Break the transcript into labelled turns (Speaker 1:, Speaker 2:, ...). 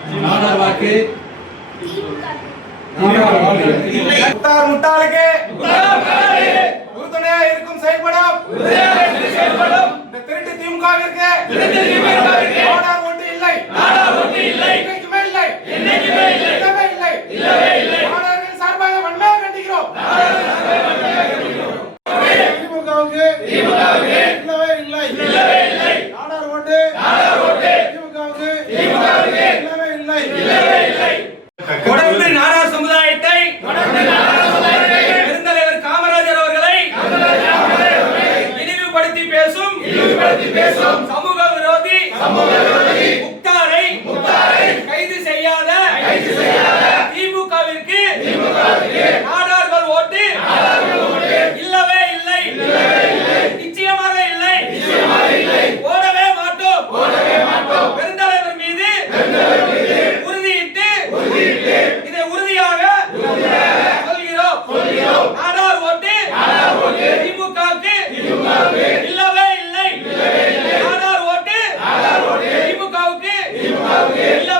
Speaker 1: நாடார் வாக்கு
Speaker 2: முட்டாளுக்கு உறுதுணையா இருக்கும் செயல்படும் இந்த திருட்டு திமுகவிற்கு நாடார் ஓட்டு இல்லை, என்னைக்குமே இல்லை. நாடார்கள் சார்பாக வன்மையாக கண்டிக்கிறோம். திமுகவுக்கு இல்லவே இல்லை. நாடார் ஓட்டு திமுகவுக்கு இல்லவே இல்லை.
Speaker 3: தொடர்ந்து நாடார் சமுதாயத்தை பெருந்தலைவர் காமராஜர் அவர்களை இழிவுபடுத்தி பேசும் சமூக விரோதி முக்தாரை கைது செய்யாத திமுகவிற்கு நாடார்கள் ஓட்டு இல்லவே இல்லை, நிச்சயமாக இல்லை, போடவே மாட்டோம். பெருந்தலைவர் மீது உறுதியிட்டு இதை உறுதியாக சொல்கிறோம். நாடார் ஓட்டு திமுகவுக்கு இல்லவே இல்லை. நாடார் ஓட்டு திமுகவுக்கு இல்லவே